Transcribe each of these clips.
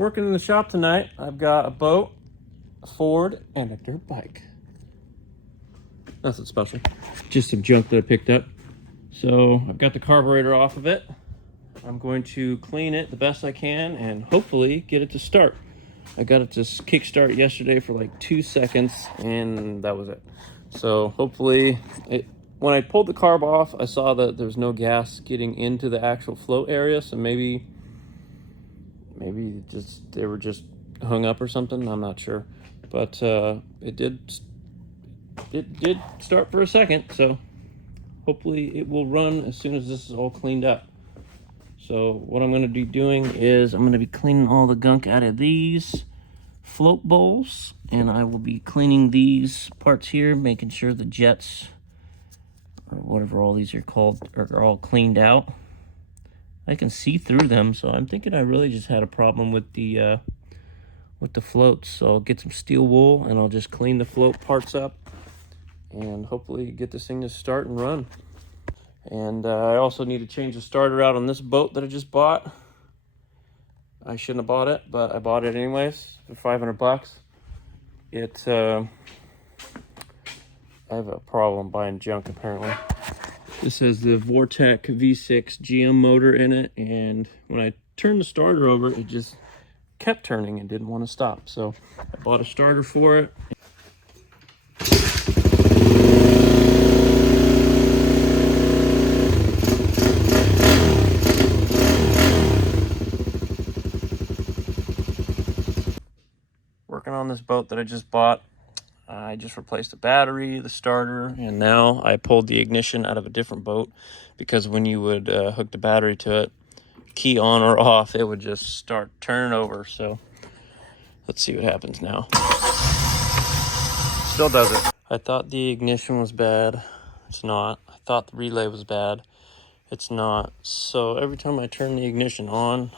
Working in the shop tonight. I've got a boat, a Ford, and a dirt bike. Nothing special. Just some junk that I picked up. So I've got the carburetor off of it. I'm going to clean it the best I can and hopefully get it to start. I got it to kickstart yesterday for like 2 seconds and that was it. So hopefully, when I pulled the carb off, I saw that there's no gas getting into the actual float area. So maybe they were just hung up or something. I'm not sure, but it did start for a second. So hopefully it will run as soon as this is all cleaned up. So what I'm going to be doing is I'm going to be cleaning all the gunk out of these float bowls, and I will be cleaning these parts here, making sure the jets or whatever all these are called are all cleaned out. I can see through them, so I'm thinking I really just had a problem with the floats. So I'll get some steel wool and I'll just clean the float parts up and hopefully get this thing to start and run. And I also need to change the starter out on this boat that I just bought. I shouldn't have bought it, but I bought it anyways for 500 bucks. I have a problem buying junk apparently. This has the Vortec V6 GM motor in it, and when I turned the starter over, it just kept turning and didn't want to stop. So I bought a starter for it. Working on this boat that I just bought. I just replaced the battery, the starter, and now I pulled the ignition out of a different boat because when you would hook the battery to it, key on or off, it would just start turning over. So let's see what happens now. Still does it. I thought the ignition was bad. It's not. I thought the relay was bad. It's not. So every time I turn the ignition on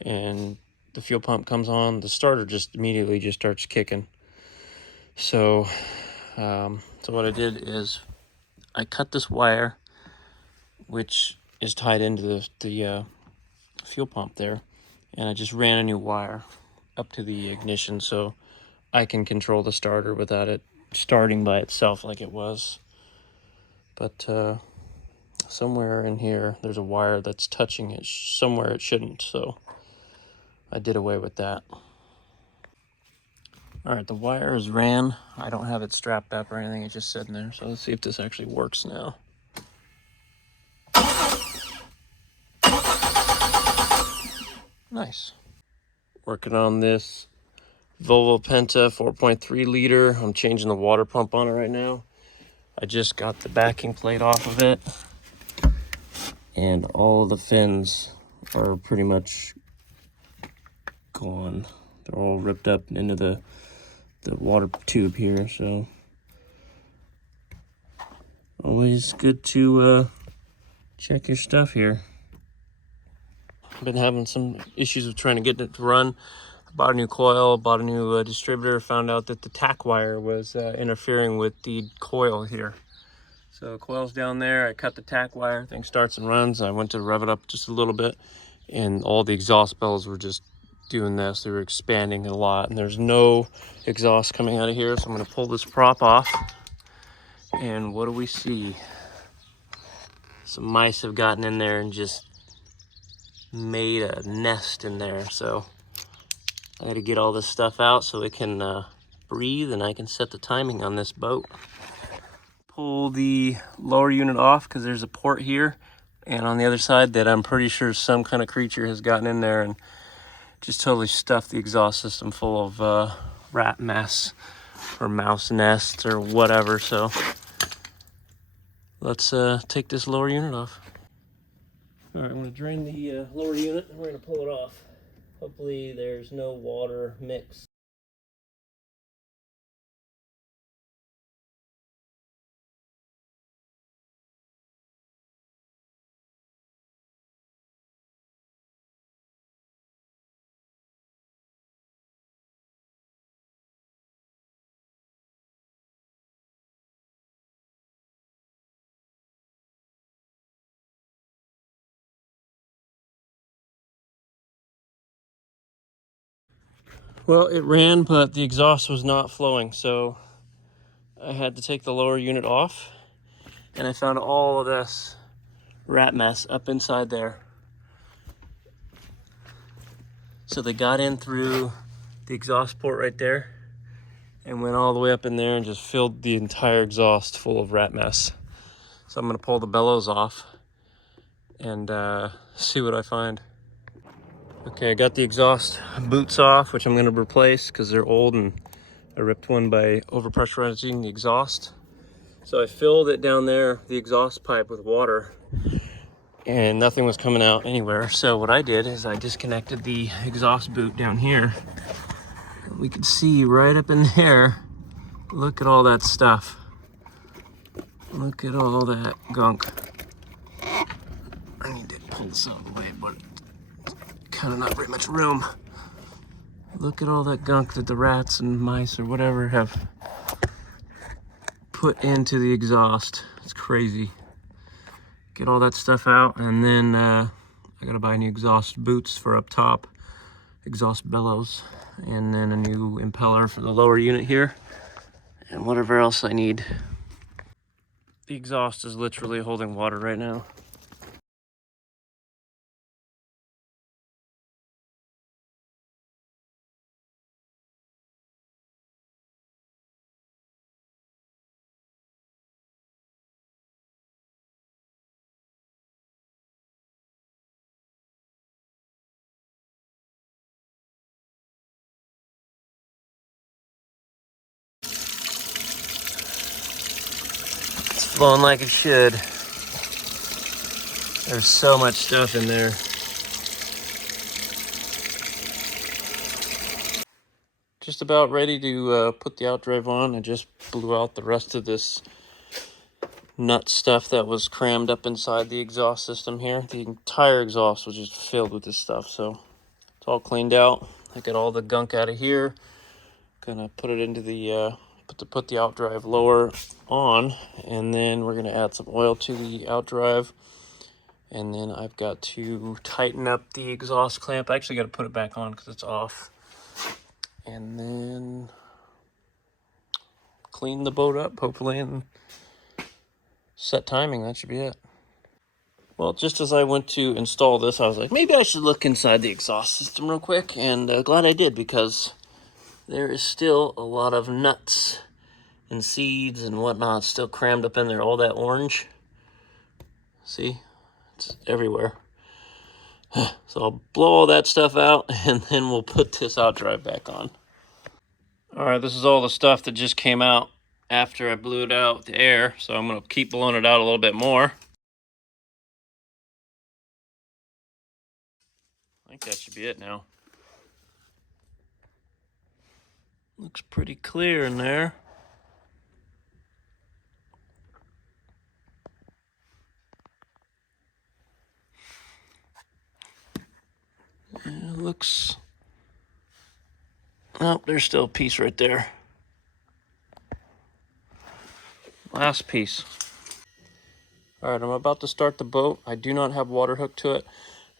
and the fuel pump comes on, the starter just immediately just starts kicking. So what I did is I cut this wire, which is tied into the fuel pump there, and I just ran a new wire up to the ignition so I can control the starter without it starting by itself like it was. But somewhere in here there's a wire that's touching it somewhere it shouldn't, so I did away with that. All right, the wire is ran. I don't have it strapped up or anything. It's just sitting there. So let's see if this actually works now. Nice. Working on this Volvo Penta 4.3 liter. I'm changing the water pump on it right now. I just got the backing plate off of it, and all of the fins are pretty much gone. They're all ripped up into the water tube here, so always good to check your stuff here. I've been having some issues with trying to get it to run. I bought a new coil, bought a new distributor, found out that the tack wire was interfering with the coil here. So coil's down there, I cut the tack wire, thing starts and runs. I went to rev it up just a little bit, and all the exhaust bells were just doing this. They were expanding a lot, and there's no exhaust coming out of here. So I'm gonna pull this prop off, and what do we see? Some mice have gotten in there and just made a nest in there. So I gotta get all this stuff out so it can breathe and I can set the timing on this boat. Pull the lower unit off because there's a port here and on the other side that I'm pretty sure some kind of creature has gotten in there and just totally stuffed the exhaust system full of rat mess or mouse nests or whatever. So let's take this lower unit off. All right, I'm gonna drain the lower unit and we're gonna pull it off. Hopefully there's no water mix. Well, it ran, but the exhaust was not flowing, so I had to take the lower unit off, and I found all of this rat mess up inside there. So they got in through the exhaust port right there and went all the way up in there and just filled the entire exhaust full of rat mess. So I'm gonna pull the bellows off and see what I find. Okay, I got the exhaust boots off, which I'm gonna replace because they're old and I ripped one by overpressurizing the exhaust. So I filled it down there, the exhaust pipe, with water, and nothing was coming out anywhere. So what I did is I disconnected the exhaust boot down here. We could see right up in there, look at all that stuff. Look at all that gunk. I need to pull this out of the way, but kind of not very much room. Look at all that gunk that the rats and mice or whatever have put into the exhaust. It's crazy. Get all that stuff out, and then I gotta buy new exhaust boots for up top, exhaust bellows, and then a new impeller for the lower unit here, and whatever else I need. The exhaust is literally holding water right now. It's flowing like it should. There's so much stuff in there. Just about ready to put the outdrive on. I just blew out the rest of this nut stuff that was crammed up inside the exhaust system here. The entire exhaust was just filled with this stuff, so it's all cleaned out. I got all the gunk out of here. Gonna put it into the put the outdrive lower on, and then we're gonna add some oil to the outdrive, and then I've got to tighten up the exhaust clamp. I actually got to put it back on because it's off, and then clean the boat up hopefully and set timing. That should be it. Well, just as I went to install this, I was like, maybe I should look inside the exhaust system real quick, and glad I did, because there is still a lot of nuts and seeds and whatnot still crammed up in there. All that orange, see, it's everywhere. So I'll blow all that stuff out, and then we'll put this outdrive back on. All right, this is all the stuff that just came out after I blew it out with the air, so I'm gonna keep blowing it out a little bit more. I think that should be it now. Looks pretty clear in there. It looks... oh, there's still a piece right there. Last piece. All right, I'm about to start the boat. I do not have water hooked to it,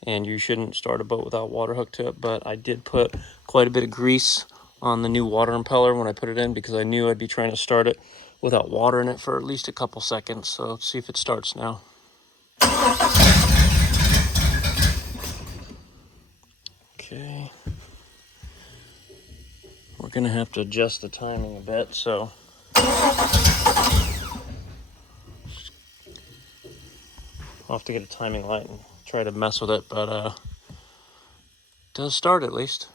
and you shouldn't start a boat without water hooked to it, but I did put quite a bit of grease on the new water impeller when I put it in, because I knew I'd be trying to start it without water in it for at least a couple seconds. So let's see if it starts now. Okay. We're gonna have to adjust the timing a bit, so. I'll have to get a timing light and try to mess with it, but it does start at least.